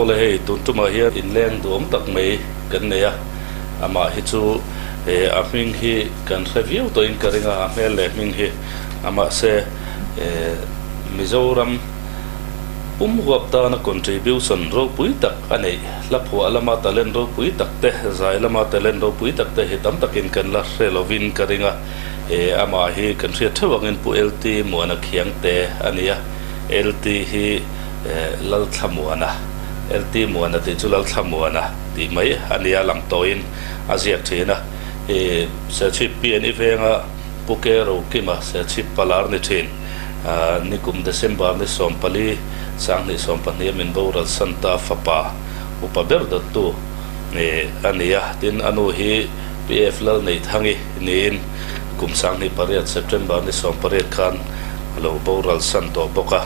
ole hei tuntuma hian in leng duam tak mai kan neya ama hi chu hming hi kan review to in karinga hmel le hming hi ama se Mizoram huapta na contribution ro pui tak anei la phua lama talen ro pui tak te zai lama talen ro pui tak te hi tam takin kan la relovin karinga ama hi kan ria thawangin Pu LT Muana Khiangte ania LT hi Lalthamuana LT Muana ti chu Lalthamuana ti mai ania lang toin aziak thina se chi PN venga Pu K Rokima se chi palar ni thin nikum December ni sompali sang ni sompani min boral santa fapa upa berda tu ania tin anu hi Pi F Lalneihthangi nin kum sang ni pariat September ni sompariat khan lo boral santo boka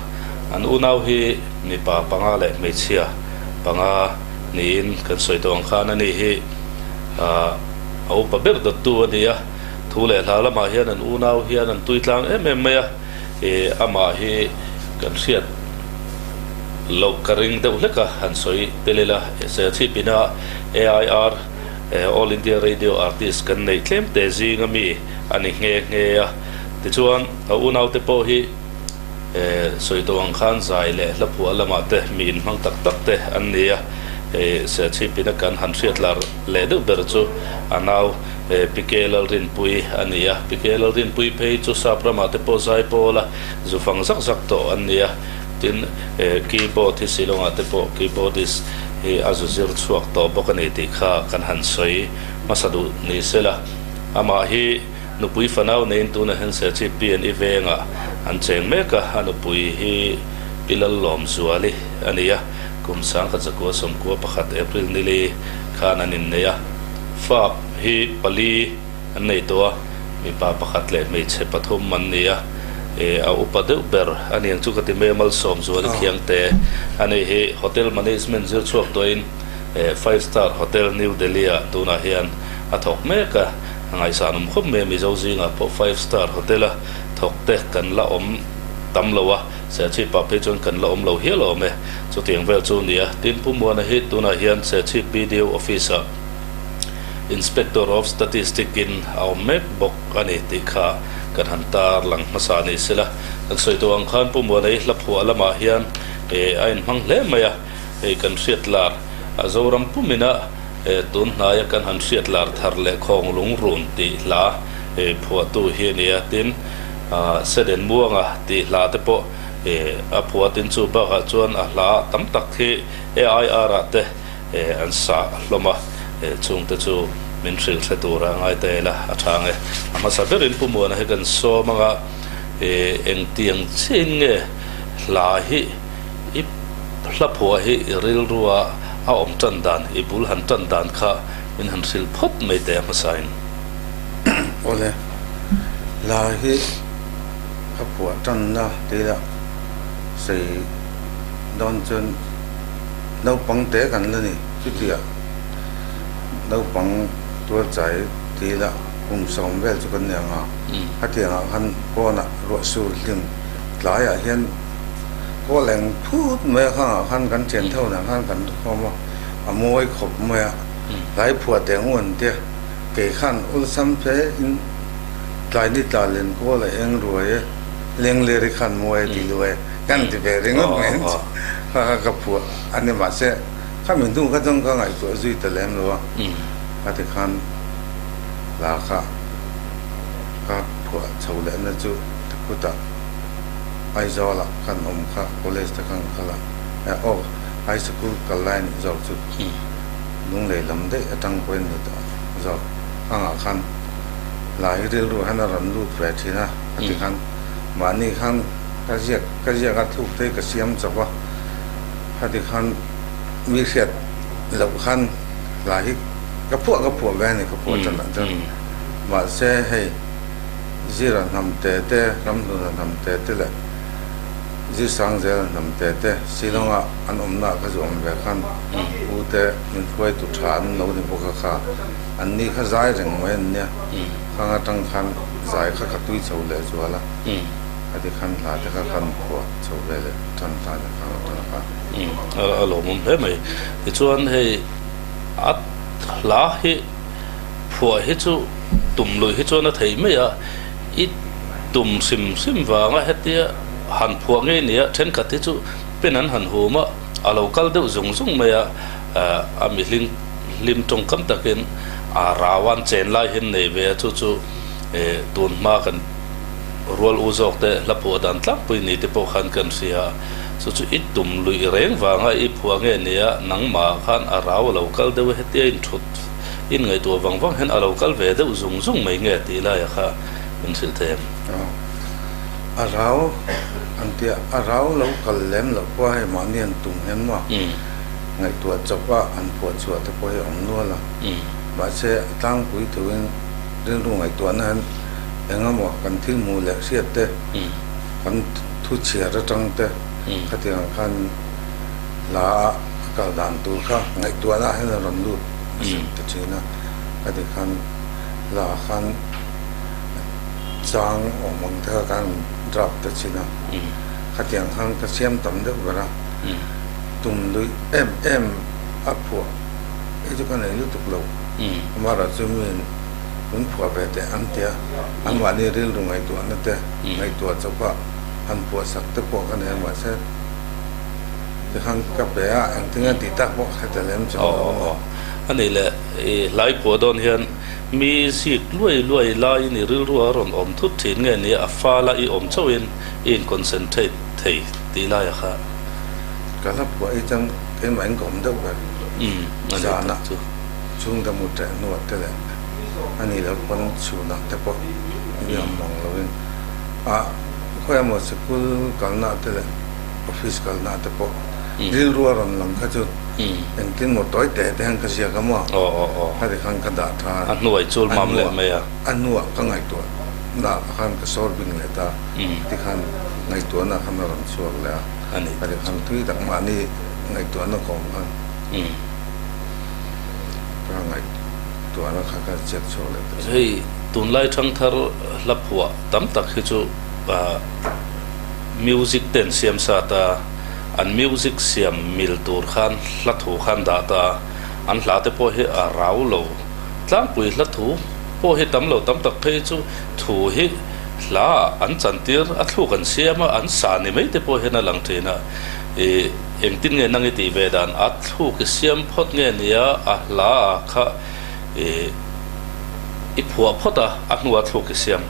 an unaw hi mi pa pangale mechia panga nin kan soitong khan ani hi upa berda tu ania thule hlala hian an unaw hian an tuitlang emmeya ama hi kan riat lo karing deuh leka han soi telela se chi pina AIR All India Radio Artist kan nei tlem te zinga mi ani nge ya ti chuan unaw te po hi soi tawang khan zai le la phua lama te min hmang tak tak te an nia se chi pina kan han riat lar le deuh ber chu anaw Pi K Lalrin pui ania Pi K Lalrin pui pei chu saprama te po zai pola zufang zak zak to ania tin keyboard hi silonga te po keyboardist azuzir chuak to bokani ti kha kan han soi masadu ni sela ama hi nupui fanau nein tu na han se chi PN venga an cheng meka anupui hi Pi Lallawmzuali ania kumsang ka chakwa somkwa pakhat April nili khananin neya fa hi pali an nei towa mi pa pakhat le mei che pathum man nia a upa de ber ani ang chu ka ti memal som zual khiangte ani hi hotel management zir chuak to in 5-star hotel New Delhi a tuna hian a thok meka ngai sanum khop me Mizo zinga po 5-star hotel a thok te kan la om tam lowa se chi pa pe chon kan la om lo hi lo me chu tiang vel chu nia tin pu muana hi tuna hian se chi PDO officer Inspector of Statistics in our map book ani ti kha kan hantar lang masani sila nagsoi to ang khan pu mo nei laphu alama hian ain hmang le maya kan riatlar Zoram pu mina tun naya kan han riatlar thar le Khawnglungrun ti la phua tu hi nia tin Sudden Muanga'n ti la te po a phua tin chu ba ga chuan a la tam tak thi AIR te an sa loma chung te chu min ril thetura ngai te la atang ama saberin pu muana he kan so manga eng tiang chin nge la hi i hlapua hi ril ruwa a om tan dan i bul han tan dan kha min han sil phot mai te ma sain ole la hi khapua tan na te la sei don chun no pang te kan la ni chu tia no pang tua chai ti la kum som vel chu kan nga Hetiang han ko na ro su lim lai a hian ko leng phut me kha han kan chen thau na han kan khoma amoi khop me lai phua te ngon te ke khan ul sam phe in lai ni ta len ko la eng ruai leng le ri khan moi ti luai kan ti ve ring ngot men ha ka phua ani ma se kha min tu ka jong ka ngai ko zui ta lem lo ka ti khan la kha ka phua chau le na chu ku ta ai zo la kan om kha college ta kan khala o high school ka line zo chu lung le lam de atang point ta zo anga khan la hi ru han ram lu pre thina ti khan ma ni khan ka zia ka thu te ka siam chawa ha ti khan mi khet lo khan la hi ka phua ve ni ka phua chan na ma se hei zira nam te te ram nu nam te te le ji sang je nam te te silonga an omna ka zom ve khan u te min khoi tu than lo ni bo ka kha an ni kha zai reng wen nya khanga tang khan zai kha ka tui chau le zwala ati khan la te kha khan ko chau ve le tan ta na kha อารมณ์เฮ้ยที่ชวนให้อัดลาให้ผัวให้จูตุ่มลุยให้ชวนนั่นเฮ้ยไม่อะอีตุ่มซิมว่าง่ะเฮตีหันผัวงี้เนี่ยเช่นกัดที่จูเป็นนั้นหันหัวมาอาเราคัลเดือดซุงไม่อะอามิลิมตรงกันตะกินราวันเจนไล่เห็นในเวจูตุนมากันรัวอุจอกแต่ละผัวดันตั้งปีนี้ที่พวกขันกันเสียสุดอิดตุ่มลุยเร่งว่าง่ะอีผัวงี้เนี่ยนังมาขันเราเราคัลเดือดเฮตีอินชุดอินไงตัววังเห็นเราคัลเวเดือดซุงไม่เงี้ยตีไล่ค่ะเป็นสิ่งเต็มเราอันเดียเราคัลเล่มเราก็ให้มาเนียนตุ่มเห็นว่าไงตัวจับว่าอันปวดชัวแต่พอให้อมนัวละมาเช่ตั้งปุ๋ยถึงเรื่องไงตัวนั้นยังงั้นว่ากันที่มูเล็กเสียเตะกันทุเชียระจังเตะขัดยังขันลากระดานตัวข้าไงตัวนั้นให้เราลำดูแต่จริงนะขัดขันลาขันจางออกมังเท่ากันรับแต่จริงนะขัดยังขันกระเทียมต่ำเด็กว่าตุ่มลุยเอ็มอัพผัวไอ้เจ้ากันไหนรู้ตุกเรามาเราจะมีมันผัวไปแต่อันเดียอันวันนี้เรื่องตรงไงตัวนั่นแต่ไงตัวเจ้าก็อันผัวสักตะปอกกันเองว่าเช่จะขังกับเบะอันที่งั้นติดตาบอกให้แต่เล่มจบอันนี้แหละหลายผัวโดนเห็นมีสิกลุยลายนี่เรื่องรัวร้อนทุบถิ่นเงี้ยนี่ฟ้าละอีเจ้าอินคอนเซนเทรตเทตีไล่ค่ะก็รับว่าไอ้จังไอ้หมายกลมเท่ากันจานะช่วงดมุดแต่นวดแต่ละอันนี้เราคนชูนักแต่พอมีมองเราเองค่อยมาสกุลกันนักแต่ละออฟฟิศกันนักแต่พอเรื่องรัวรันหลังเขาจะเป็นที่หมดต้อยแต่หังกระเสียกันว่าให้ได้ขังกระดาษทาอันหน่วยจูลมัมเลยไหมอ่ะอันนัวก็ไงตัวน่าขังกระสอบบิงเลยตาที่ขังไงตัวน่าขันรันชัวร์แล้วอันนี้ขันทุยต่างมานี่ไงตัวนักของกันก็ไงตัวนักขันก็เจ็ดโชว์เลยเฮ้ยตุนไล่ทั้งทารลับหัวตั้มตักคือจูมิวสิกเต้นเสียมซาตาอันมิวสิกเสียมมิลตูร์ขันลัดหูขันดาตาอันหลาเตพอเฮราวโลตั้งปุยลัดหูพอเฮตั้มโลตั้มตักคือจูถูเฮลาอันจันทีร์อัดลูกันเสียมาอันสานิไม่เตพอเฮน่าหลังเทน่ะเอ็งตินเงินนั่งตีเวดานอัดลูกเสียมพอดเงินเนี่ยลาค่ะอีผัวพอดอัดนัวลูกเสียม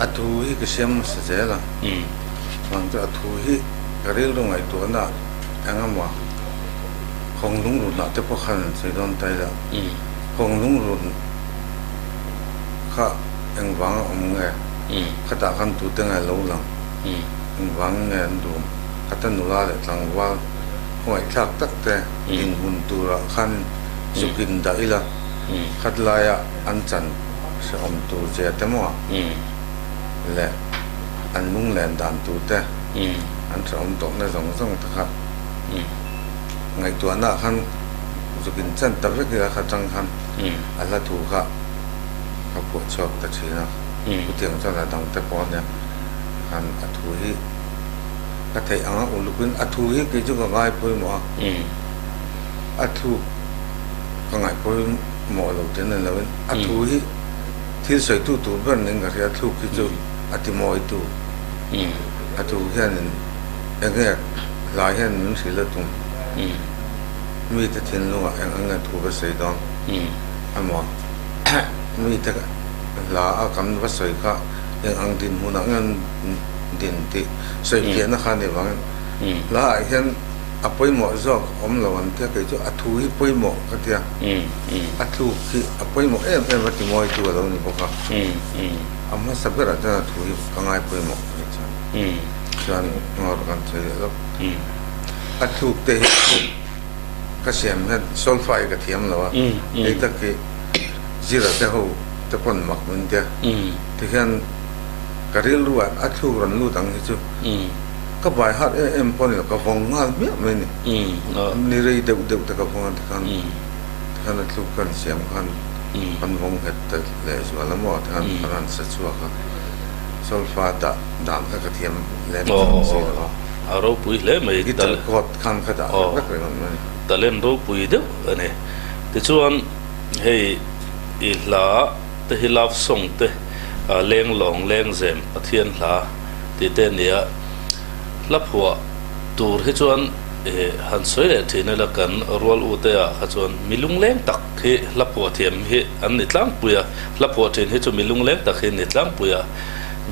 อัดหูฮิกเสียมเสียละหลังจากอัดหูฮิกระเรื่องไงตัวน่ะยังงั้นว่าของลุงรุ่นน่ะเตพอขันใส่ดอนไตละของลุงรุ่นข้ายังหวังอมเงยข้าตาขันตัวเต็งไงเล่าหลังยังหวังเงินดูข้าตันนุลาเลยหลังว่าห่วยทักตักแต่ดินบุญตัวขันสุกินได้ละขัดลายอันจันสอมตัวเจตมั่วและอันลุงแหลนด่านตัวแต่อันสอมตกในสองตะขัดไงตัวหน้าขันสุกินจันตะเวกิละขัดจังขันอันละถูกค่ะเขาปวดชอบแต่ชีนะผู้เที่ยงเจ้าหน้าดังแต่ปอนเนี่ยขันอัฐูฮิก็เทอังอุลุกินอัฐูฮิกิจุกง่ายพูดหมออัฐูก็ง่ายพูดหมอเราเดินนั่นแล้วอัฐูฮิที่ใส่ตู้เป็นหนึ่งก็เรียกอัฐูกิจุอัติมอยตู้อัฐูแค่นั้นอย่างเงี้ยลายแค่นั้นสิละตุ่มมีแต่ทิ้งลงอ่ะอย่างเงี้ยถูกไปใส่ดองอันหมอมีแต่ลาอาการวัดใส่ข้ายังอังดินหัวนังเงินดินติใส่เพียนนะครับเนี่ยว่าลาเห็นอภัยหมอจอกอมละวันเที่ยก็จะอัฐูฮิภัยหมอก็เที่ยอัฐูคืออภัยหมอวัดที่มอยตัวเรานี่พวกเขาอามาสับกระดาษอัฐูฮิก็ง่ายภัยหมอฉันงอกันเฉยแล้วอัฐูเตะก็เสียมนั่นโซลไฟก็เทียมแล้วว่าไอ้ตะกี้จีระเจ้าจะพ้นหมักเหมือนเดียที่เห็นกระเรียนรู้ว่าอัดลูกรันรู้ตั้งที่สุดก็ไปหาพ้นแล้วก็ฟงงานเมียไม่นี่นี่เลยเด็กแต่ก็ฟงงานที่ขันอัดลูกกันเสียงขันฟงเห็ดแต่เลยส่วนละหมดขันสัดส่วนครับโซลฟาดด่างก็กระเทียมเล่นสิแล้ว aro pui le mai cái tal cột khăn khát đã rất là ngon talen ro pui deuh ani ti chuan hei I hla te hi love song te leng long leng zem pathian hla ti te nia la phua tur hi chuan han soi le thina la kan rol u te a kha chuan milung leng tak hi la phua thiam hi an ni tlang puya la phua thin hi chu milung leng tak hi ni tlang puya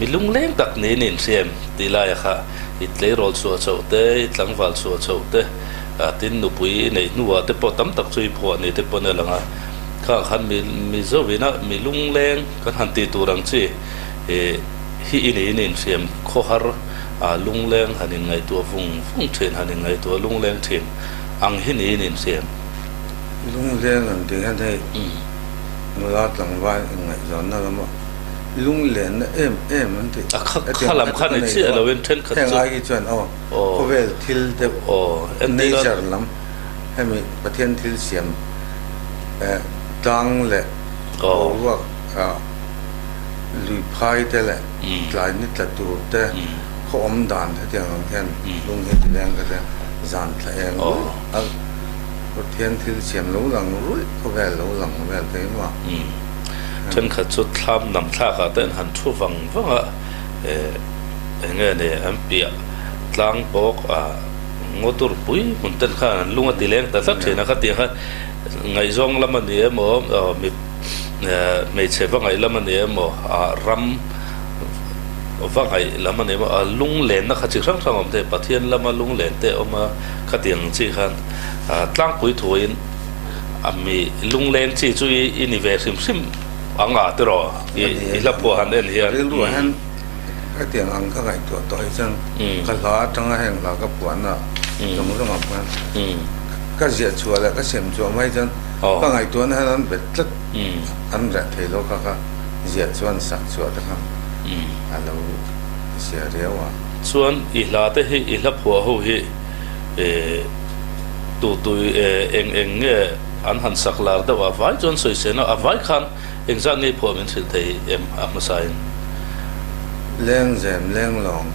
milung leng tak ni nin siam ti la ya kha I tle rol chu chau te tlang wal chu chau te tin nu pui nei nuwa te po tam tak chui phua ni te po ne langa kha khan Mizo vina milung leng kan han ti turang chi hi in in siam kho har lung leng hanin ngai tu vung then hanin ngai tu lung leng then ang hi ni in siam lung leng an ting han thei nu la tlang vai ngai zon na ma lung len em an ti khalam khan ni chi lo wen then khat chu ai chuan khawvel thil te nature lam hemi pathian thil siam tang le ruak Lallawmzuali te le tlai ni tla tu te kho om dan Hetiang hian lung he ti leng ka te zan tla eng pathian thil siam lo lang rui khawvel lo lang vel te ma then khat chu thlam nam thla ka ten han thu wang wanga nge ne am pia tlang pok ngotur pui mun ten khan lunga ti leng ta thak thena kha ti kha ngai zong lam ani mo mi me cheva ngai lam ani mo ram wa ngai lam ani mo lung len na kha chi sang sang om te pathian lama lung len te oma khatiang chi khan tlang pui thuin ami lung len chi chu universe sim anga te ro I la po han en hian luah han Hetiang ang ka ngai tu to chan ka la tang a heng la ka puan na jong jong a puan ka zia chua la ka sem chua mai chan ka ngai tu na han bet tlat an ra thei lo ka zia chuan sak chua ta kham alo sia rewa chuan I hla te hi I hla phua ho hi tu eng nge an han sak lar da wa vai chon soi se na a vai khan eng zang nge phua min sil thei em a ma sai leng zem leng long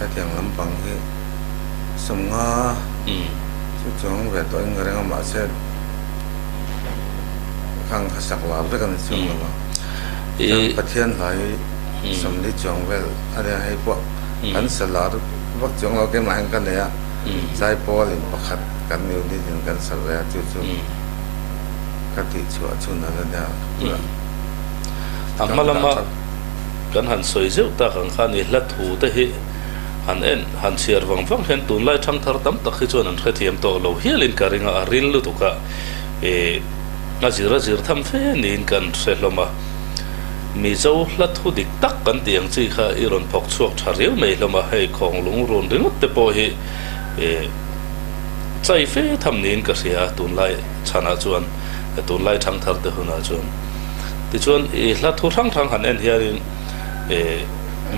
Hetiang lampang hi som nga chu chong ve to ing reng ma se khang khasak la ve kan chung ma pathian hai som li chong vel are hai po an salar vak chong lo ke mang kan ya sai po lin pakhat kan ni ni din kan salwa chu chu ka ti chu chu na da amalama kan han soi zeu ta kan khan I hla thu te hi han siar wang hen tun lai thangthar tam tak hi chuan an khethiam to lo hialin ka ringa a ril lu tu ka na zir tham fe nin kan seloma Mizo hla thu dik tak kan tiang chi kha iron phok chuak thareu mai loma hei Khawnglungrun ringot te po hi chai fe tham nin ka sia tun lai chana chuan tun lai thangthar te huna chuan ti chuan hla thu thang han en hianin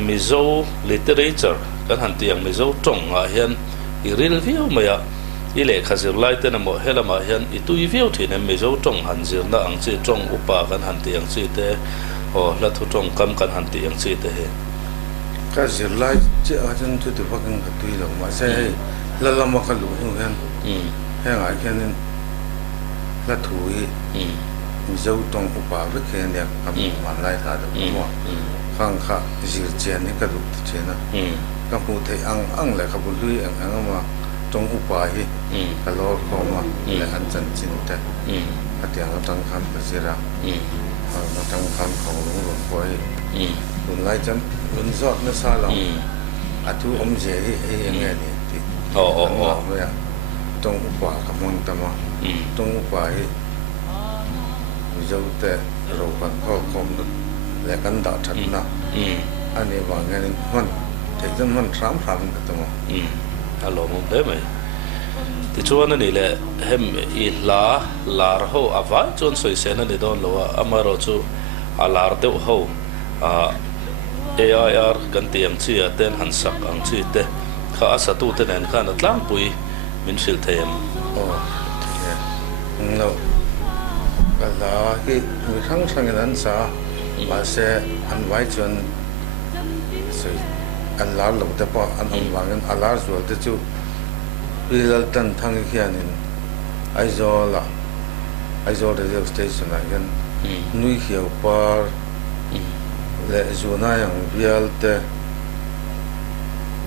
Mizo literature kan han tiang Mizo tong a hian I ril view maya I le khazir lai te na mo helama hian I tui view thin Mizo tong han zir na ang chi tong upa kan han tiang chi te la thu tong kam kan han tiang chi te he ka zir lai che a chen tu tu fakin ka tui lo ma se la la ma ka lu hian heng a hian la thu hi Mizo tong upa ve khen ya kam man lai ta do mo khang kha zir chen ni ka lu che na ka pu thei ang le ka bu lui ang ma tong upa hi ka lo ko ma le an chan chin te Hetiang tang khan ka zira tang khan Khawnglung ko hi kun lai chan lun zot na sa lang atu om je hi nge ni ti ya tong upa ka mon ta ma tong upa hi Mizo te ro kan ko kom le kan da that na ani wa nge ni man thei jan man ram ka ta ma alo mo be mai ti chuan ani le hem I hla lar ho awa chon soi se na ni don lo amaro chu alar deuh ho AIR kan tiam chi a ten han sak ang chi te kha asa tu te nen khan atlang pui min sil them lo ka la ki mi thang sang an sa ma se an vai chon soi อันลาร์หลงแต่พออันองวางกันอันลาร์ส่วนที่จู่ปีละตันทางเขียนินไอโซล่ะไอโซเรดิโอสเตชันอะไรกันนุ้ยเขียวปาร์และจูน่าอย่างเบียลเต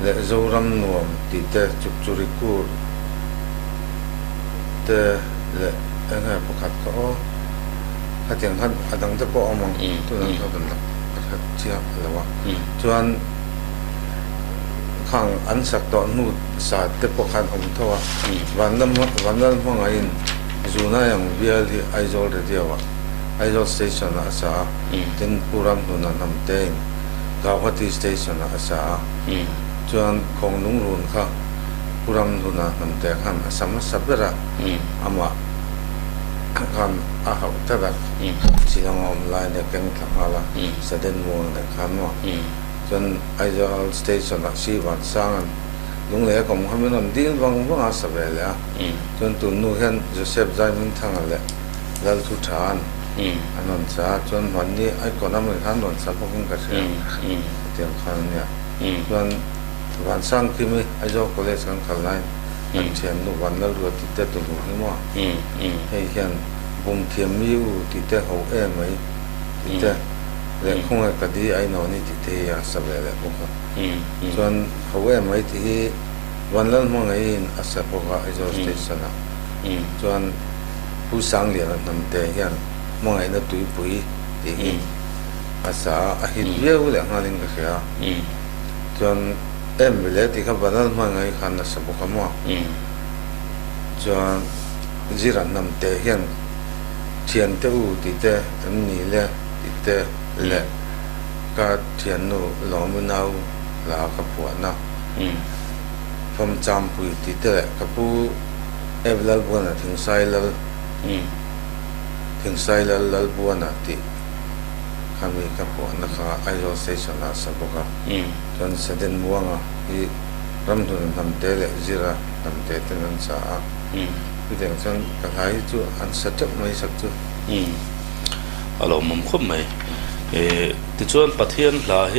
และโซรัมนวมติดเตจุกจุริกูร์เตและยังไงพวกขัดก็ขัดอย่างขัดอันนั้นจะก็เอามังตัวนั้นเขาเป็นหลักขัดเชี่ยอะไรวะส่วนข้างอันสักต่อนู่นศาสตร์แต่พวกขัดอมเท่าวันนั้นพวกไงจูน่าอย่างเบียลที่ไอโซเรดิโอไอโซสเตชันอาสาเป็นผู้รำตัวนั้นทำเต็มกาวที่สเตชันอาสาส่วนของลุงรุ่นเขาผู้รำตัวนั้นทำเต็มขันสมัสเบระอามาขันอาเขาแต่แบบสิ่งของลายเนี่ยเก่งทั้งอะไรแสดงวงเนี่ยขันว่าจนไอโซสเตชันชีวันสร้างลุงเลี้ยของเขาไม่นอนดิ้นวังว่าอาสเบลเลยจนตัวนู้นเห็นโจเซฟใจมันทั้งอะไรแล้วทุกทานอันนั้นซะจนวันนี้ไอ้คนนั้นมันขันนอนสับพวกนี้ก็เสียเตรียมขันเนี่ยจนวันสร้างที่มีไอ้เจ้าคนเล็กสังขารอันเช่นนู่นวันนั้นรู้ติดเตะตัวหนูนี่มั้งให้เห็นบุ้มเทียมมิวติดเตะเขาไหมติดเตะเรื่องของไอ้คดีไอ้นอนนี่ติดเตะยาสบายเลยพวกเขาจนเขาไหมที่วันนั้นมั่งไอ้อาศัยพวกไอ้เจ้าสเตชันนะจนผู้สร้างเรียนนำเตะยันมั่งไอ้นั่นตุยปุยที่อาศัยอาหินเบี้ยวเลยงานนี้ก็เสียจนเอ็มเวลที่เขาบ้านมั่งไอ้ขันน่ะสบุกขมั่งจนจีรันนำเตะยันเทียนเตอูติเตะอันนี้เลยติเตะเลยก็เทียนนู่หลอมมือนาวลากับปวดนะผมจำปุยติเตะกับผู้เอฟลัลบัวน่ะถึงไซลัลบัวน่ะที่ขามีกับปวดนะคะไอโซเซชันน่ะสบุกจนเสด็จมัวงอ่ะที่รำทุนทำเตะเลยจีระทำเตะที่นั่นสาที่เดี๋ยวฉันก็หายจู่อันสัจจะไม่สักจู่อารมณ์มันคุ้มไหมที่ชวนปะเทียนหลาย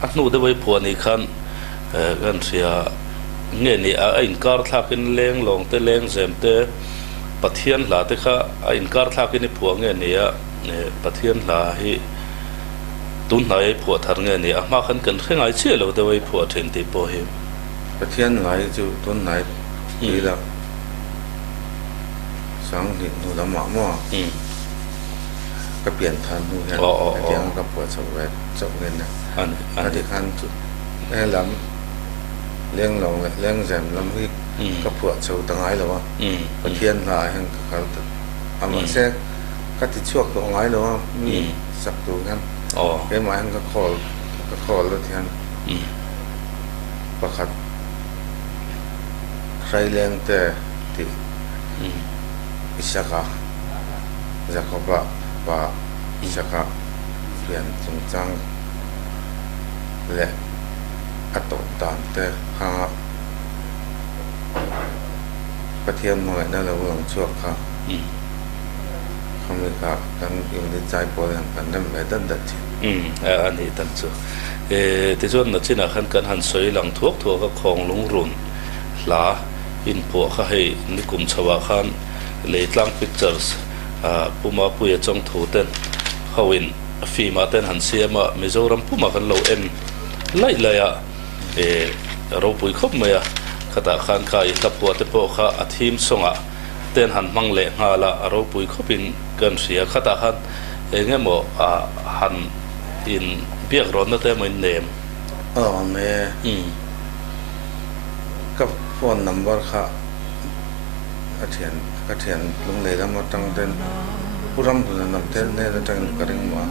อันนู้นได้ไว้ผัวนี่คันกันเสียเงี้ยนี่อินการทักินเลี้ยงลงเตเลี้ยงเซมเตปะเทียนหลายที่ข้าอินการทักินนี่ผัวเงี้ยนี่ปะเทียนหลายตุนไหนผัวทางเงี้ยนี่มาขันกันเรื่องไงเชื่อเราได้ไว้ผัวถึงตีโปหิมปะเทียนหลายจู่ตุนไหนดีละสังหินูละหมาหม้อก็เปลี่ยนทันดูเนี่ยเดี๋ยวก็ปวดสวัสดิ์จบเงินนะอันที่ขั้นจุดให้ล้ำเลี้ยงลงเลี้ยงแซมล้ำที่ก็ปวดเฉาตั้งไงหรอวะปะเทียนหลายให้เขาเอามาแทรกก็ติดช่วงตัวไงหรอวะมีสักตัวกันแค่หมายก็คอแล้วเทียนประคัดใครเลี้ยงแต่ติอิสระจะเขาว่าอิสระเปลี่ยนจริงจังและอัตตานแต่หาประเทียมหน่อยนั่นเราหลังชั่วค่ะเขาไม่กล้ากันอยู่ในใจปวดอย่างกันนั่นไม่ดันดัดจีอันนี้ตั้งชั่วที่ส่วนนั้นที่นักขันกันหันสวยหลังทั่วก็ของลุงรุ่นหลาอินผัวเขาให้นิกุมชาวขันเลยตั้งพิกเจอร์สผู้มาปุยจงถูเต้นเขาวินฟีมาเต้นหันเสียมามิโซรัมผู้มากันเราไล่เลยเราปุยครบไหมขณะขันกายทับหัวเตปโอข้าอาทิมส่งเต้นหันมังเละงาละเราปุยครบินกันเสียขณะขันเงี้ยโมหันอินเบียกร้อนนั่นแต่ไม่เนมเนี่ยกับโฟนนัมเบอร์ค่ะกระเทียนลุงเลยแล้วมาตั้งเต้นผู้รำตัวนั้นเต้นเนี่ยตั้งกระดิ่งมา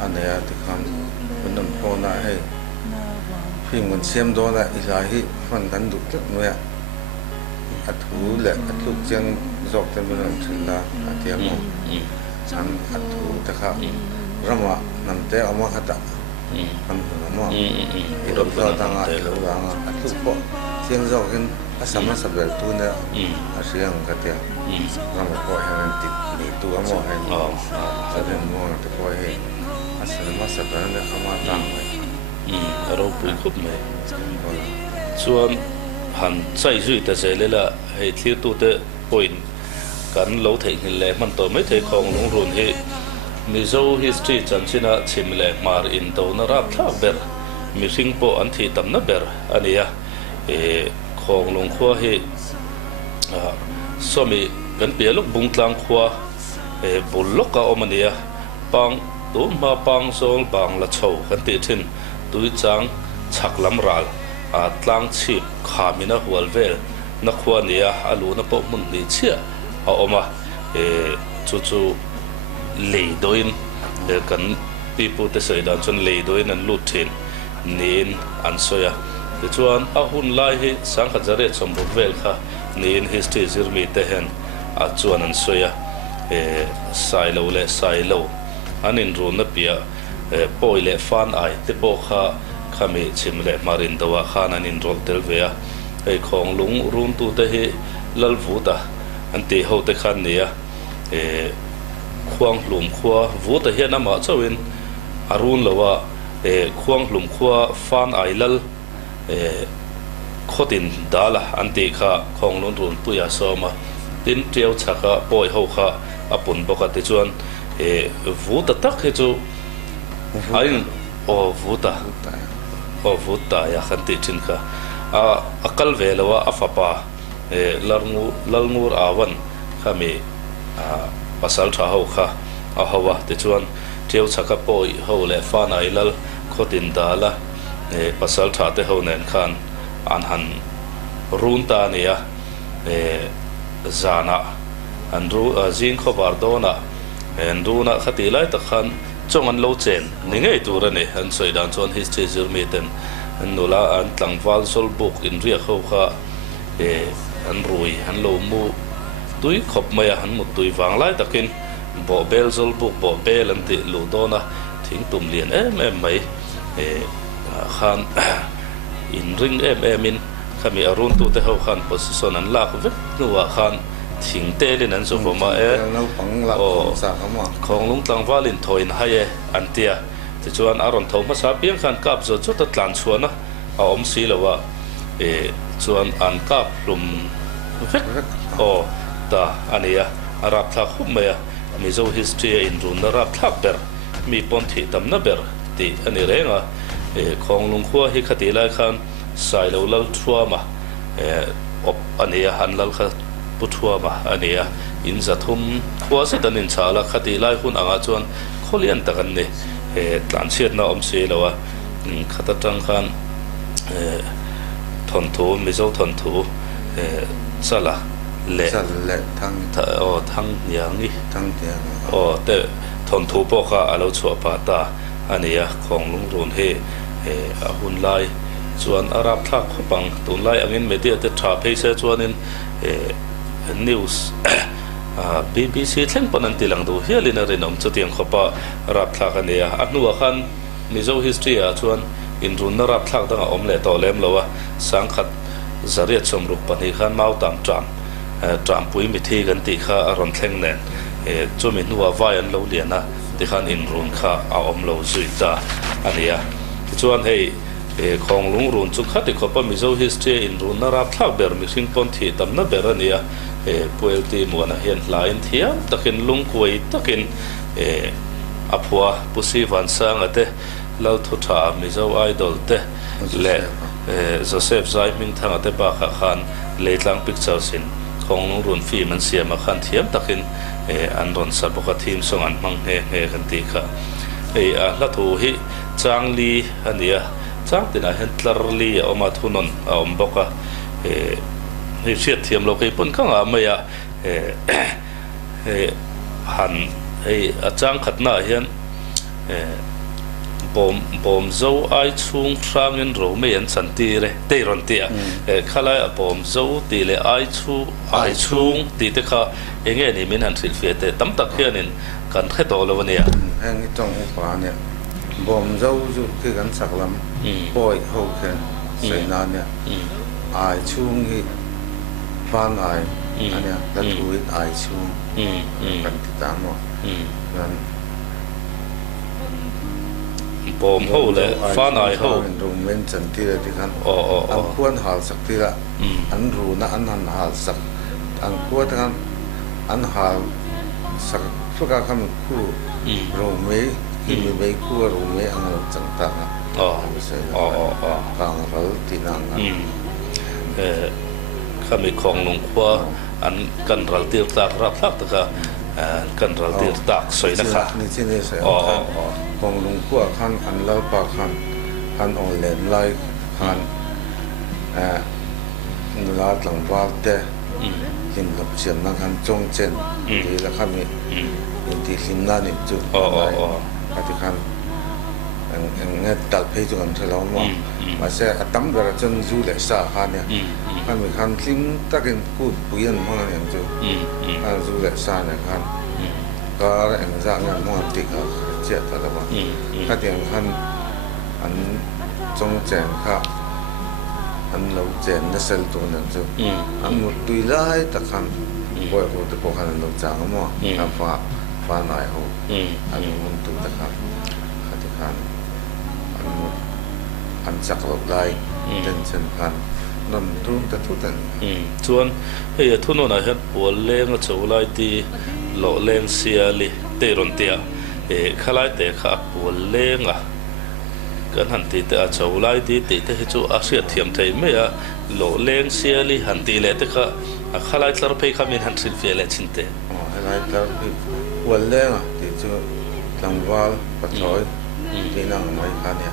อันนี้ที่คำเป็นน้ำโพน่าให้พิมพ์มันเสียมโดนละอีหลายฟันกันดุจัดเมื่ออัดหูแหละอัดลูกเจียงจบเต็มไปหมดถึงละอัดเทียมอันอัดหูแต่ครับรำว่าน้ำเต้เอามาขัดอันหัวมาอีรถเราตั้งอัดหรือว่าอัดลูกปอเสียงจบกันอาสามาสับเบลตัวเนี่ยอาเสียงกันเตียรำว่าปล่อยให้มันติดหนีตัวมั่วให้แสดงมั่วแต่ปล่อยให้อาสามาสับเบลเนี่ยเอามาตั้งไว้ aro pui khup mai chuan han chai zui ta zele la hei thlir tu te point kan lo thei ngil le man to mai thei Khawnglungrun hi Mizo history chanchina chimle mar in to na rapthlak ber mi hring po an thi tam na ber ania Khawnglung khua hi somi kan pialuk bungtlang khua bulloka omania pang tu ma pang sol bang la chho kan ti thin tui chang chaklam ral tlang chip khamina hualvel na khua nia alu na po mun ni chia a oma chu leidoin kan people te sei dan chon leidoin an lutin nin an soya ti chuan a hun lai hi sang khazare chombu vel kha nin history zirmi te hen a chuan an soya sawilo le sawilo anin ru na pia poile fan ai te po kha khami chimle marin dawa khan anin rol tel vea Khawnglung run tu te hi lalvuta an ti ho te khan nia Khawnglung khua vu ta hian ama chawin arun lawa Khawnglung khua fan ai lal khotin dala an ti kha Khawnglungrun puya soma tin triau chaka poi ho kha apun boka te chuan vu ta tak he chu ain vuta vuta ya khan ti thin kha akal velawa afapa lalngur awan khami pasal tha ho kha a hawa te chuan triau chaka poi ho le fan ai lal khotin dala pasal tha te ho nen khan an han run ta nia zana anru zin khobar dona enduna khati lai ta khan chong an lo chen ni ngei tur ani an soi dan chon history zirmi ten nula an tlangwal sol book in ria kho kha an rui an lo mu tui khop maya han mu tui wang lai takin bo bel sol book bo bel an ti lu dona thing tum lian em mai khan in ring em in khami arun tu te ho khan position an la ko vek nuwa khan thing te lin an so ma Khawnglung tlangwal in thoin haye an tia ti chuan aron thoma sa piang khan kap zo chu ta tlan chuana a om si lawa chuan an kap lum vek ta ania rapthlak khumaya Mizo history in run na rapthlak ber mi pon thi tam na ber ti ani renga Khawnglung khua hi khati lai khan sawilo lal thuama op ania han lal kha puthua ania in zathum khua se tanin chala khati lai hun anga chuan kholian takan ne tlan chiat na om se lawa khata tang khan thon thu Mizo thon thu chala le thang yangi te thon thu po kha alo chua pa ta ania Khawnglungrun he a hun lai chuan arab thak khopang tun lai angin media te tha phaise chuanin news BBC thleng panan tilang du hialin arinom chutiang khopa rapthlak ania anuwa khan Mizo history a chuan in run na rapthlak danga omle to lem lowa sangkhat zariat somruk pani khan mau tam tram pui mi thi kan ti kha aron thleng nen chumi nuwa vai an lo liana ti khan in run kha a om lo zui ta ania chuan hei Khawnglungrun chu khati khopa Mizo history in run na rapthlak ber mi hring pon thi tam na ber ania Pu LT Muana Khiangte takin lungkoi takin apua pusi vansang ate lau thutha Mizo idol te le Joseph zai hming thang ate ba kha khan leitlang picture sin Khawnglungrun fi man siama khan thiam takin an ron sa boka thim song an hmang he kan ti kha la thu hi changli ania chang tina hentlar li oma thunon om boka hi chiat thiam lo ke pun khanga maya han achang khatna hian bom zo ai chung thangin ro me an chanti re te ron tia khala bom zo ti le ai chung ti te kha enge ni min han thil fe te tam tak hianin kan khe to lo wania hang tong upa ne bom zo ju ke kan saklam poi ho khen sei na ne ai chung hi fan ai ania la thui ai chung kan ti ta mo ปอมหาวเลยฟ้าหน่ายหาวรูเมนจันทีละที่กันอ๋ออันควรหาสักทีละอันรู้นะอันหันหาสักอันควรกันอันหาสักทุกคำคู่รูเมที่มีใบคู่รูเมอันเราจังต่างอ๋อกลางเราตีนังข้ามีของหลวงพ่ออันกันรัลตีร์ตากรับทักตะกะกันรัลตีร์ตากสวยนะคะนี่ที่นี่ใช่ของหลวงพ่อขันอันเล่าปากขันออนไลน์ไลฟ์ขันนุลาหลังวาลเตหิมหลับเชียนนักขันจงเจนดีแล้วข้ามีอินที่หิมนานิจุปฏิขันเงี้ยตัดเพจุกันเท่าไหร่มาเสียตั้มเวลาจนจูเล็กสาขันเนี่ยขันมีขันหิมตะกินกูดปุยนมั่งอย่างจูขันจูเล็กสาเนี่ยขันก็เอ็งจะงานมั่งติดกับเจ็ดแต่ละวันขันอย่างขันอันจงเจนค่ะอันเราเจนนั่นเซลตัวนั่นจูอันหมดตุยไล่ตะขันบ่อยหัวตะโกขันเราจางมั่งอันฟ้าหน่ายหัวอันมันตุยตะขันขันตะขันอันจักรไล่เดินเส้นขันนั่นทุ่งแต่ทุกแต่ส่วนเฮ้ยทุนน่ะเห็นปวดเล้งโจไล่ที่หล่อเล้งเสียลิเตรอนเตียข้าไล่เตะข้าปวดเล้งกันหันตีแต่โจไล่ที่ตีแต่ให้โจอาเซียเทียมไทยไม่อะหล่อเล้งเสียลิหันตีเลยแต่ข้าไล่ตลอดไปข้ามีหันสิเฟียเลยชินเตข้าไล่ตลอดไปปวดเล้งที่โจหลังวาลปัดถอยที่นั่งไม่ขันเนี่ย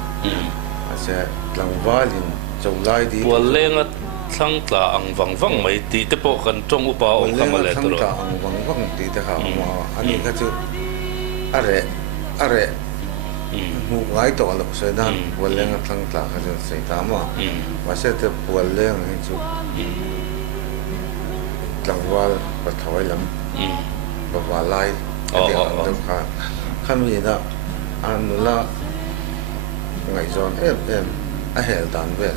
อาเซียหลังวาลินโจไล่ที่ปวดเล้งทั้งตาอังวังไม่ตีแต่พอกันจงอุปาองค์มาเลยตลอดทั้งตาอังวังตีแต่เขามาอันนี้ก็จะอะไรหูไว้ต่อหลักเสียด้านปวดเล้งทั้งตาก็จะใส่ตามว่าเสียแต่ปวดเล้งให้จุหลังวาลปัดถอยลำปัดวาไล่เดี๋ยวอันทุกข้าข้ามีนะอันนู้นละไงจอนอาเฮลดันเวล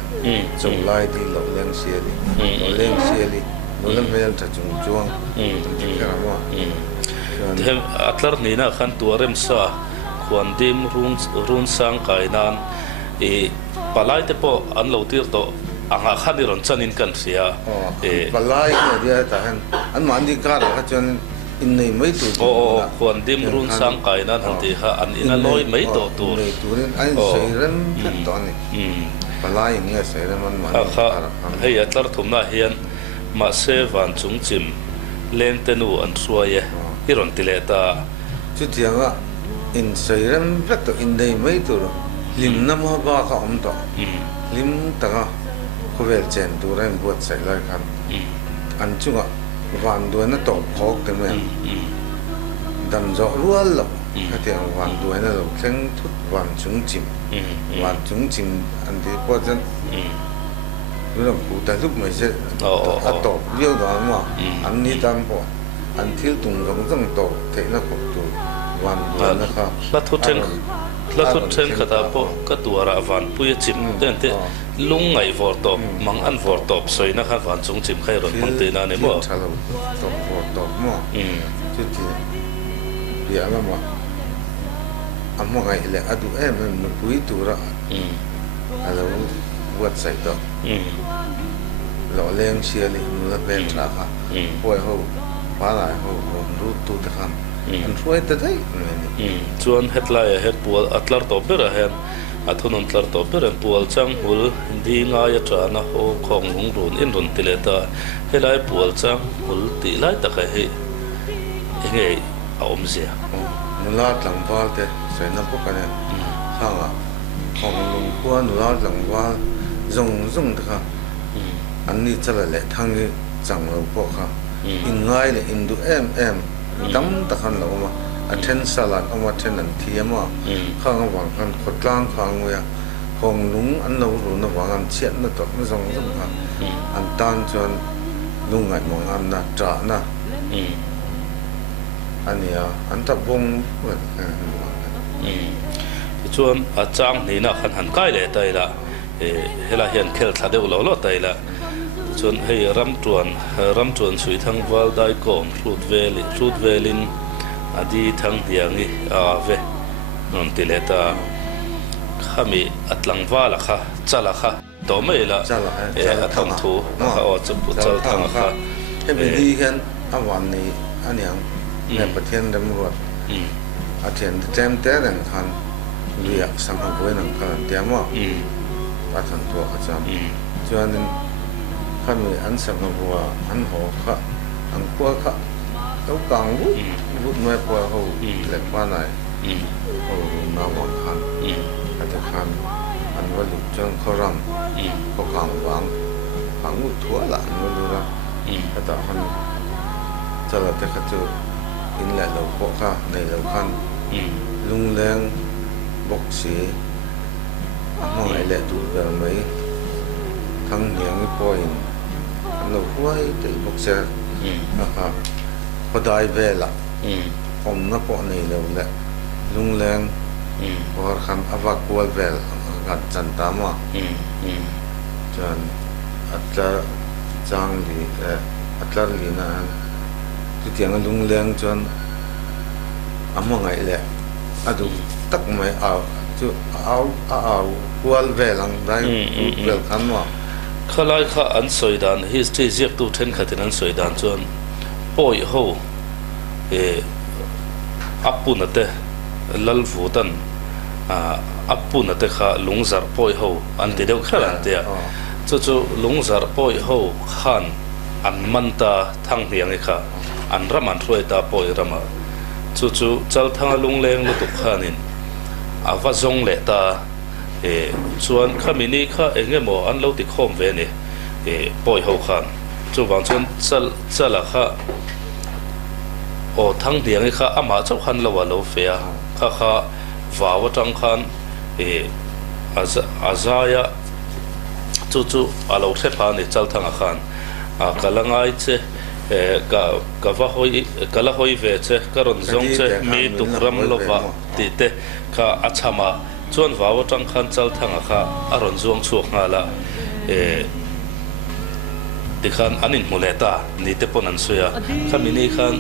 จงไล่ที่หล่อเลี้ยงเสียดิหล่อเลี้ยงเสียดิหล่อเลี้ยงเวลจะจงจวงที่กระมังเทมอัตลาร์นี่นะขันตัวเริ่มซาควันดิมรุนสังไก่นานปลายเตปออันเหล่าที่ตัวอังอาขันนี่รอนจันินกันเสียปลายเนี่ยเดียวแต่อันมันดีการ์ก็จนอินในไม่ตัวควันดิมรุนสังไก่นานทันทีฮะอันอินลอยไม่ตัวตัวนี้อันเสียเรื่องตอนนี้ปลายอย่างเงี้ยเสียเรื่องมันให้อัตลาร์ทุ่มน่าเฮียนมาเซวันจุงจิมเล่นเตนูอันสวยฮิรอนติเลตาจุดที่ว่าอินเสียเรื่องเล็กตัวอินในไม่ตัวลิมน้ำมันบ้าเขาอมตัวลิมตั้งเขาเวลเจนตัวเรื่องบวชใส่เลยกันอันจุงอ่ะวันด้วยนั่นตกพกเต็มเลยดันจอรัวหลบก็เที่ยงวันด้วยนั่นเราเข่งทุกวันจุงจิมวันจุงจิมอันที่พอจะเรื่องกูแต่ทุกไม่ใช่อัตโตเลี้ยวด่านว่าอันนี้ตามพออันที่ตุงกำลังโตเทนักขบตัววันด้วยนะครับลัทธุเชนขดาพอก็ตัวราวันปุยจิมเดินเตะลุงไงวอร์ตบมังอันวอร์ตบสวยนะครับวันจุงจิมใครรถมังเตนาเนี่ยมั้งชาลูตบวอร์ตบมั้งจุดที่เดี๋ยวละมั้งอันมั้งไงเลยอะดูมันปุยตัวละอะไรวัดใส่ต่อหล่อเลี้ยงเชียร์ลิมันละเป็นราคาป่วยเขาฟ้าหลายเขารู้ตัวแต่คำอันช่วยแต่ได้ส่วนเฮดไลเฮดปัวอัตลาร์ตบเบอร์เฮนอัตุนอัตลาร์ตบเบอร์ปัวจังหุลดีง่ายจานะโอของลุงรุนอินรุนติเลตาเฮไลปัวจังหุลติไลตะเฮเงยเอาเสียนุลาหลังวาลเตใส่น้ำพวกกันเนี่ยข้างอ่ะของลุงพัวนุลาหลังวาลจงตะค่ะอันนี้จะเลยทั้งนี้จังเราพวกค่ะอินง่ายเลยอินดูตั้มตะขันเรามาอันเทนสลัดเอามาเทนอันเทียมข้างหวังกันขดกลางข้างเวียของลุงอันเรารู้นะหวังอันเชียนนะตัวไม่ส่งค่ะอันตันจนลุงไงมองอันน่ะจ่านะอันนี้อันตะบงเหมือนส่วนอาจารย์นี่นะขันหันใกล้เลยได้ละเฮลาเฮียนเคลทัดเดวเราได้ละส่วนให้รำจวนสุยทั้งวอลได้ก่อนรูดเวลินอดีทั้งอย่างนี้เวนนติเลตา ข้ามีอัตลังว่าละค่ะจ้าละค่ะตัวไม่ละทำถูข้าอดจะปุจจทางค่ะให้ไปดีกันวันนี้อันนี้ในประเทศตำรวจอาเทียนเต็มแต่หนึ่งคันเรียกสังคมหนึ่งคันเตรียมว่าประธานตัวขจำจนข้ามีอันสังคมอันหัวข้าอันกัวข้าต้องกังวุฒิไม่พอเขาเล็กว่าไหนเขาหน้าหวังคันอาจจะคันอันว่าหลุดจนเขารำเขาขังหวังขังวุฒิทั่วหลังไม่รู้ละแต่ตอนคันจะเราจะขจูอินแหละเราพวกข้าในเราคันลุงแรงบกสีมองไอ้แหละดูแบบไหมทั้งเหนียงไม่ปล่อยเราคุยแต่บกเสียนะครับพอได้เวลาผมนับปอในเราแหละลุงแรงพอคำอวักวลเวลกัดจันตามาจนอัตราจางดีอัตราลีนะที่เถียงลุงแรงจนมองไอ้แหละดูตักไม่จะเอาวลเวลังได้เวลคันว่าข้าไล่ข้าอันสวยดันฮิสที่เรียกตัวเทนขัดอันสวยดันจนปอยหูอัปปุนเตลัลฟูตันอัปปุนเตข้าลุงซาร์ปอยหูอันที่เดียวข้าลันเตียจู่ลุงซาร์ปอยหูขันอันมันตาทั้งเดียงข้าอันรามันรวยตาปอยรามาจู่จัลทั้งลุงเลงลุตุขันินอาวาจงเลตาส่วนข้ามินี่ข้าเองหมออันเราติดข้อมเวนี่ปอยหูขันจู่บางส่วนจะละข้าโอ้ทั้งเดียงข้าอามาเจ้าขันละว่าเราเฟียข้าว่าว่าจังขันอาซายะจู่อาเราเทพานี่จัลทั้งขันกะละไงเจกะว่าหอยกะละหอยเวเจกะรอนซงเจมีตุกรัมลวะติเตข้าอัจฉมาส่วนว่าว่าจังขันจัลทั้งข้าอารอนซงช่วงงาละดิขันอันนี้มูเลตานี่เตปนันสุยาข้ามินี่ขัน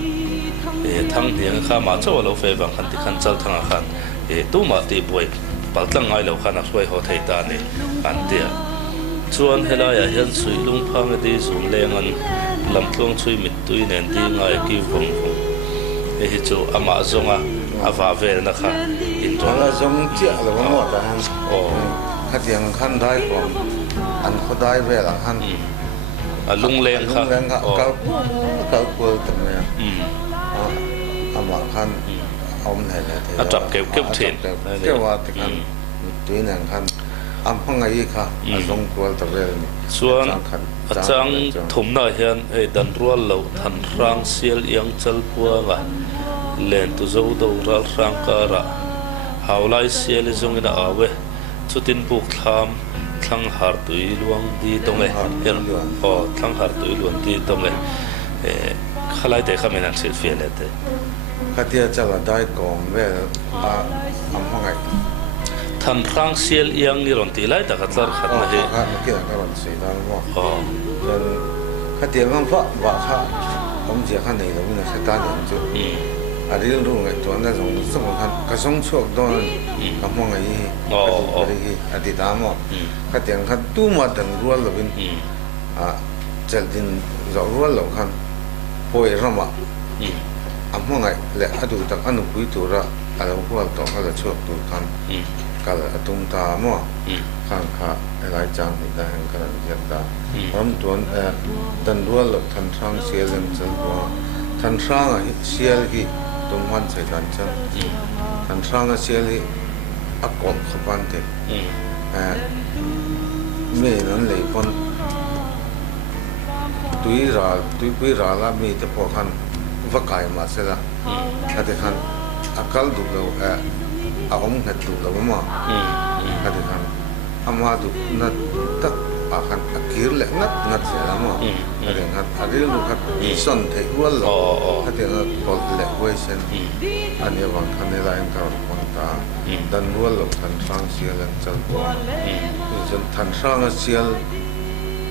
ทั้งเดียงข้ามาเจ้าเราเฟย์บางขันที่ขันจัลทั้งขันตู้มาตีบวยปัลตั้งไงเราขันช่วยเขาไทยตานี่อันเดียส่วนเฮลายาเห็นสุยลุงพังดีสุนเลงันลำทวงช่วยมิดตุยเนนดีง่ายกี่วงฮิจูอามาจงอาวาเวลนะคะอินโดนีเซียจงเจ้าเราหมดแล้วขัดยังขันได้ก่อนอันเขาได้เวลาขันลุงเลงครับเขากลัวตรงนี้อามาขันเอาเห็นเลยจับเก็บเทียนเกี่ยวว่าที่ขันตุยเนนขันพังไงค่ะจงกลัวตะเวนส่วนจังทุ่มหน้าเห็นดันรัวเราทันรังเสียยังจัลปัวกะเลนตุจะอุดรัลรังการะหาวไลเสียลิจงอินาอาเวชุดินบุกทั้งหาร์ตุยลวงดีตรงเลยเห็นทั้งหาร์ตุยลวงดีตรงเลยข้าไล่แต่ข้าไม่นั่งเสียเฟียเลยแต่ข้าเดียจะละได้ก่อนเวลพังไงทันรังเสียยังนี่รอนตีไล่แต่ขัดลาขัดนะเฮ้เกี่ยวกับรอนสีดำว่าจนข้าเดียมันฟ้าว่าข้าผมเจอข้าในเราเนี่ยใช้ตาเนี่ยจุดอันนี้รู้ไงตัวนั้นส่งสมคัญกระส่งช่วงโดนกับมองไงอันที่ตามว่าข้าเดียข้าตู้มาดังรัวเราเป็นจะดินเรารัวเราคันพอยรำว่ามองไงและอดูตักอนุปุยตัวละอะไรพวกต่อเขาจะช่วยตัวคันก็เลยตุ้มตามั่วข้างขาอะไรจังอีกได้กันกันเยอะตาพร้อมตัวดันรัวเราทันช่างเสียเรื่องจังว่าทันช่างเสียที่ตุ้มวันใส่ดันจังทันช่างเสียที่อักกบขบันเถอะไม่นั้นเลยปนตุยปุยราละมีแต่พอคันว่าไก่มาเสียละแต่คันอาการดูเราอมเห็ดดูเราไม่มาแต่คันอามาดูนัดตักอาคันอากิร์เล็กนัดเสียละมาแต่คันอะไรลูกคันส่วนเทวัวเราแต่คันพอเล็กเวชันอันนี้บางคันในรายการคนตาดันวัวเราทันสร้างเสียแล้วจังหวะจนทันสร้างเสีย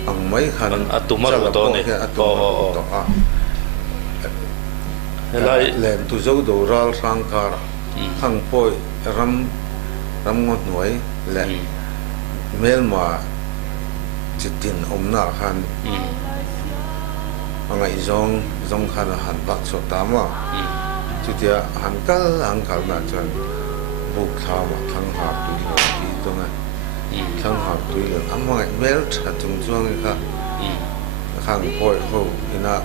อังไม่คันตุมารุโตนี่เล่นตุเจ้าดูรัลสังการขังป่วยรำงดหน่วย และเมลมาจิตตินอมนาคันไงจงคันหันบักสดตามว่าจุดเดียหันกัลหันกัลน่ะจนบุกทามทั้งหาตุยหลงที่ตรงนั้นทั้งหาตุยหลงอันว่าเมลชัดจงจวงนี่ค่ะข้างป่วยเขาที่น่ะ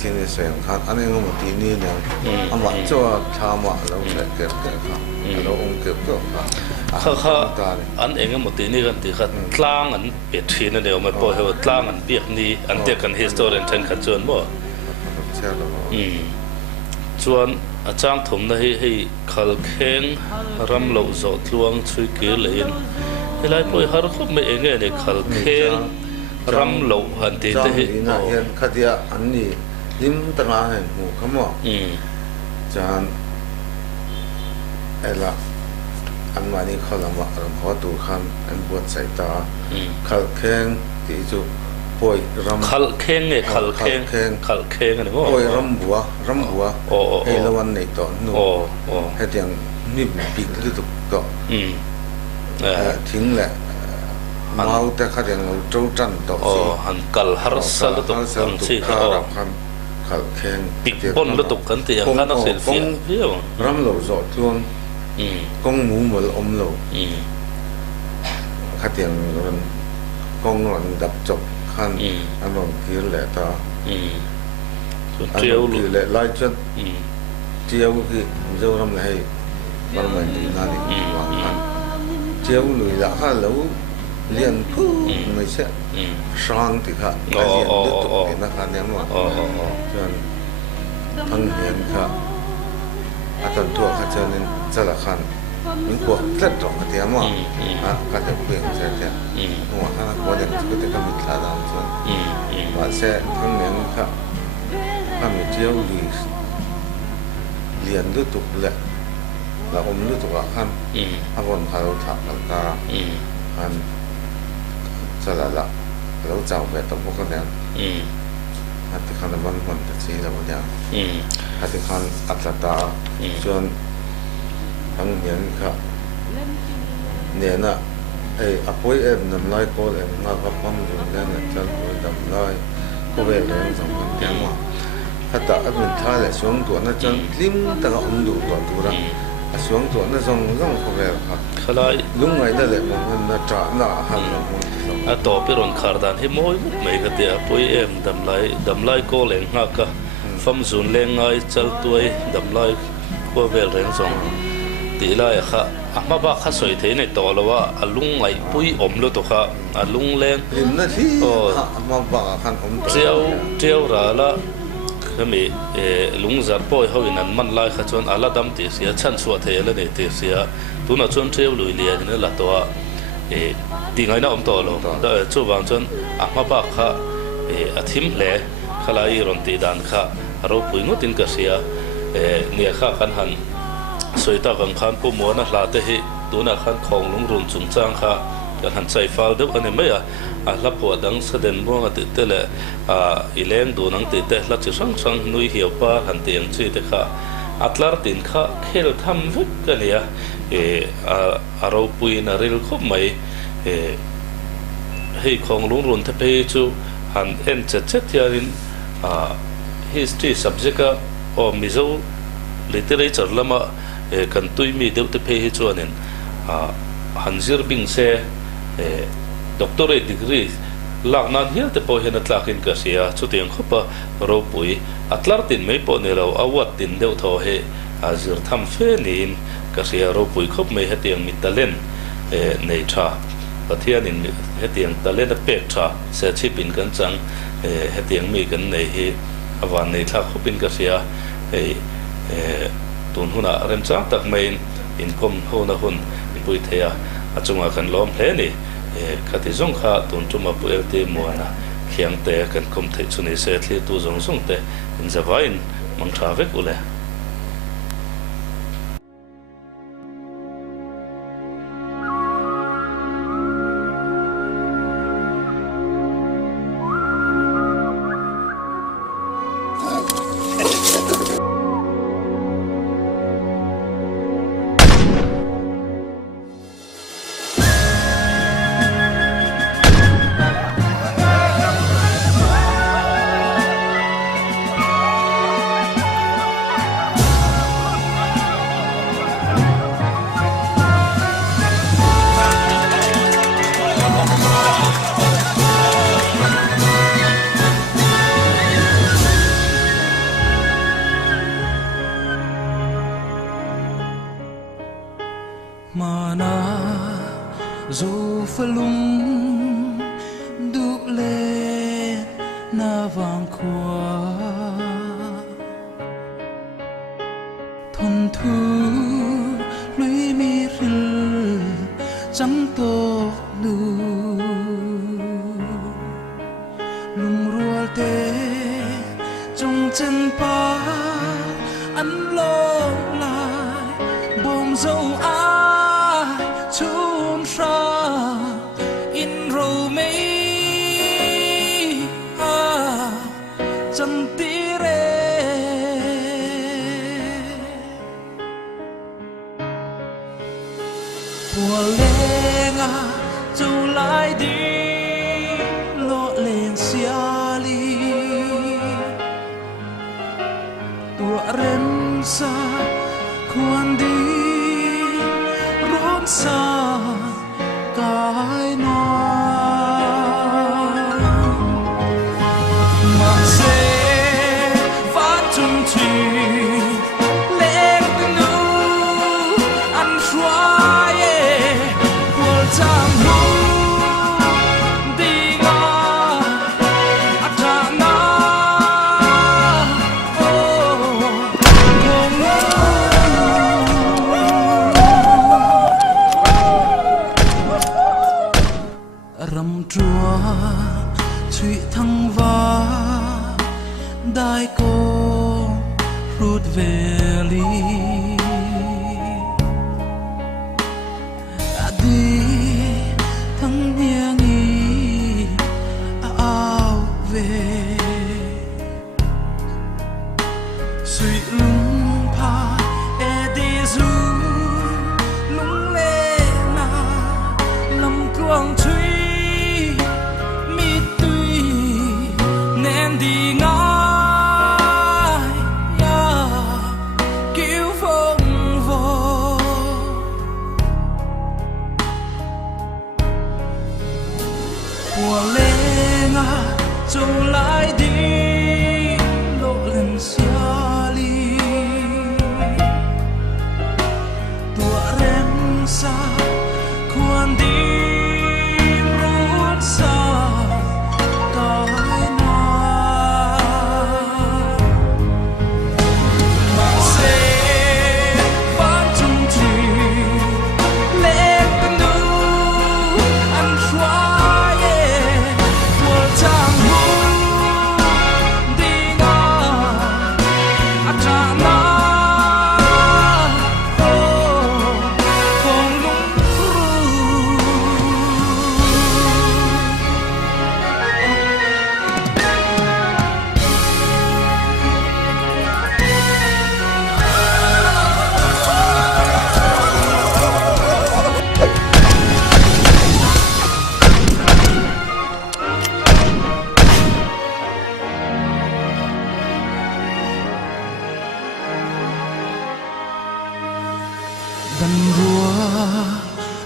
ที่นี่เสียงคันอันนี้ก็มาที่นี่เนี่ยอันว่าจะทามว่าเราเก็บค่ะเราองเก็บก็ค่ะข้าอันเองก็หมดที่นี่กันที่ข้าตลางอันเปียกทีนั่นเดียวมาพอเหตุตลางอันเปียกนี้อันเดียกันฮิสโตเรียนเช่นขัดจวนบ่จวนอาจารย์ผมนะให้ขัลเข่งรำเหล่าจอดลวงช่วยเกลือเฮ้ยไล่พอยหารุขไม่เองเนี่ยขัลเข่งรำเหล่าหันตีเตะนะเห็นคดีอันนี้ลิมตราเห็นหมู่ขโมยจานเอล่ะอันวันนี้เขาลำบากขอตูคันอันปวดสายตาขัลเข่งที่จุป่วยรำขัลเข่งเนี่ยขัลเข่งอันนี้ป่วยรำบัวให้ละวันในตอนนู้นให้เตียงนิ่มปีกลึกต่อทิ้งแหละเมาแต่ขัดอย่างเราโจจันต่อสิหันกัลฮาร์ซัลตุกอันสิขัลเข่งปีกปนลุตุกกันที่ยังขันนักเสียฟีเดียวรำเหล่าจอดลวงกงหมูเหมือนอมเหล่าขัดอย่างนั้นกงหลังดับจบขันอันนั้นคือแหละตาอันนั้นคือแหละไล่จนเจียวคือมิโซรำให้บางวันที่นั่นนี่วางขันเจียวหลุยละข้าแล้วเลี้ยงผู้ไม่ใช่ช่างที่ข้าเลี้ยงด้วยตัวเองนะคะเนี่ยว่าจนทั้งเห็นข้าอาจารย์ทั่วข้าเจอเนี่ยจะละขันมันกลัวเล็ดตรงกันเดียวมั้งก็จะเปลี่ยนเสียแต่หัวข้างหัวเด็กก็จะกำมิดลาดามส่วนว่าเสียทั้งเห็นข้าข้ามีเที่ยวเรียนด้วยตัวแหละเราอมด้วยตัวขันอาบนเขาถักตาขันสละละแล้วเจ้าแบบต้องพวกกันแล้วหัตถ์ขันมันตัดสีแล้วอย่างหัตถ์ขันอัตตาส่วนทั้งเห็นครับเนี่ยนะไอ้อภัยนำไล่ก็เลยมากับความยุ่งยากจังเลยนำไล่ก็เป็นเรื่องสำคัญแค่ว่าถ้าแต่อันเป็นท่าเลยช่วงตัวนั้นจังลิ้มแต่ก็อุ่นดูตัวละช่วงตัวนั้นต้องเขาแบบครับลุงไงนั่นแหละมันน่าจะน่าหันหลังต่อไปรอนคาร์ดานให้มวยไม่ก็เดี๋ยวปุยดำไล่ก็เลี้ยงหักก็ฟัมซุนเลี้ยงไงจัลตัวดำไล่ก็เวลเรื่องสองตีไล่ค่ะมาบ้าข้าสวยเทในตัวแล้วว่าลุงไงปุยอมแล้วตัวค่ะลุงเลี้ยงมาบ้าขันอมเจียวระละก็มีลุงจัดป่วยเขาอินันมันไล่ข้าจนอาลาดำตีเสียชั้นสวดเทแล้วเนี่ยตีเสียตัวน่ะจนเจียวลุยเลียนี่แหละตัวตีไงน่ะอมตัวเราได้จู่บางจนมาบ้าข้าอาทิมเล่ข้าไล่รอนตีดันข้าเราปุยงตินก็เสียเนี่ยข้ากันหันสวยตากังขันผู้มัวนักลาเตหิตัวนักขันของลุงรุ่นจุงจางข้ากันหันใจฟ้าเด็กอันนี้ไม่รับปวดดังเสด็จม่วงติดเตะอีเล้งดูนังติดเตะลัดจิสังนุยเหี่ยวป้าหันเตียงชีเตะข้าอัตลาตินข้าเคลทำวิกกันเนี่ยเราปุยนาริลก็ไม่ให้ของลุงรุ่นเทพจูหันเอ็นเจ็ดยารินhistory subject ก็มิโซ literature ละมากันตุยมีเดี๋ยวจะเพย์ชวนเนี่ยฮันซิร์บิงเซ่doctorate degree หลักนั้นเฮียแต่พอเห็นอัตลักษณ์ก็เสียชุดยังขบเราปุยอัตลักษณ์ไม่พอเนี่ยเราเอาวัดตินเดียวทอเหอาจิรทำเฟนินก็เสียเราปุยขบไม่เฮตียงมิตรเล่นในชาประเทศนี้เฮตียงตะเล่นเป็ดชาเสียชีปินกันจังเฮตียงมีกันในวันในทักขบินก็เสียตุนหุ่นเริ่มจากตักไม่อินคมหุ่นหุ่นปุยเทียจงอากันล้อมเพลนี่ขัดจงข้าตุนจุมาปุเอลตีมัวนะเขียงเตะกันคมเทชุนิเสตลีตัวจงเตะอินจะไว้มังทราเวกุเล na zo falung duk le na vang khua thon thu lui mi ril chẳng to lu lung rual te trong chân pa ăn lo lại bom dâu ai chun sa in râu mấy chân tí rê của lên châu lại đi lộ lên xia li tua ren sa khoan đi rốn xa cái nào mahse phát chung chi lên nu ăn xoay của trang nu đi ngã atang rầm chua suy thăng va đại cô rút về ly đi thăng hiang y ao về suy lung pa e đi du lung lê na lâm quang truy đi ngái ya cứu phong vô của lê nga châu lại đi lộ lên xia li tua ren sa khoan đi rút xa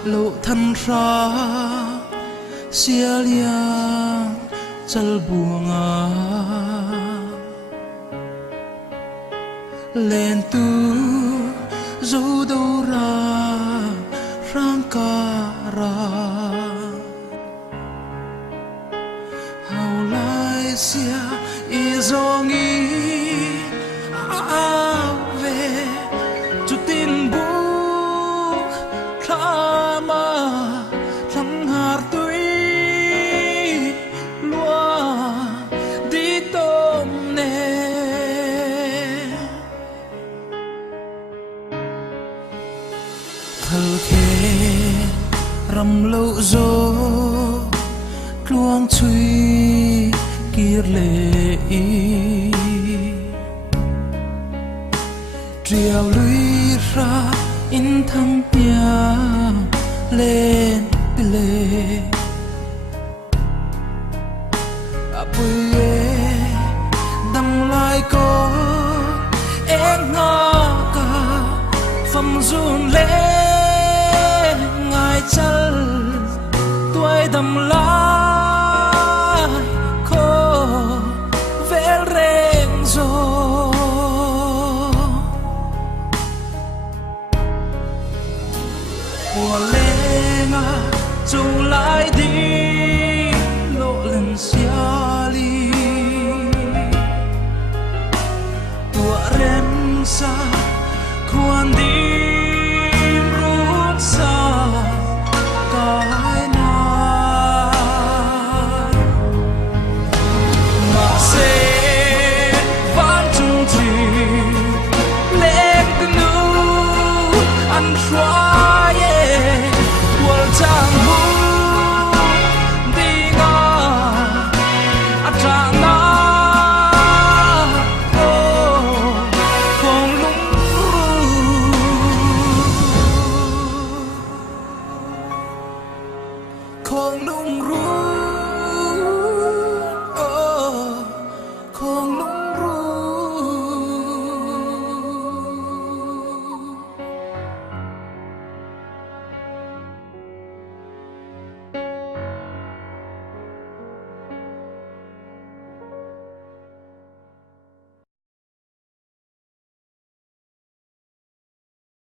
lộ thân ra xia liang chal buông lên tu dấu đâu ra rang ca ra hau lai xia Mizo nghi về chút tin buộc khama thangthar tuy luah đi tôm hneh thal khe ram lâu zo luang chui kia lệ triều lũy ra in thăng nhà lên lệ bùi đâm lại có em ngó cả phẩm run lên ngài chân tuổi đâm lại khô vẽ rèn rồi của ren sa quan đi rút xa cái na mahse van chung chi lên từ nu ăn xoa ye qual chang hu đi nga atang na Khawnglungrun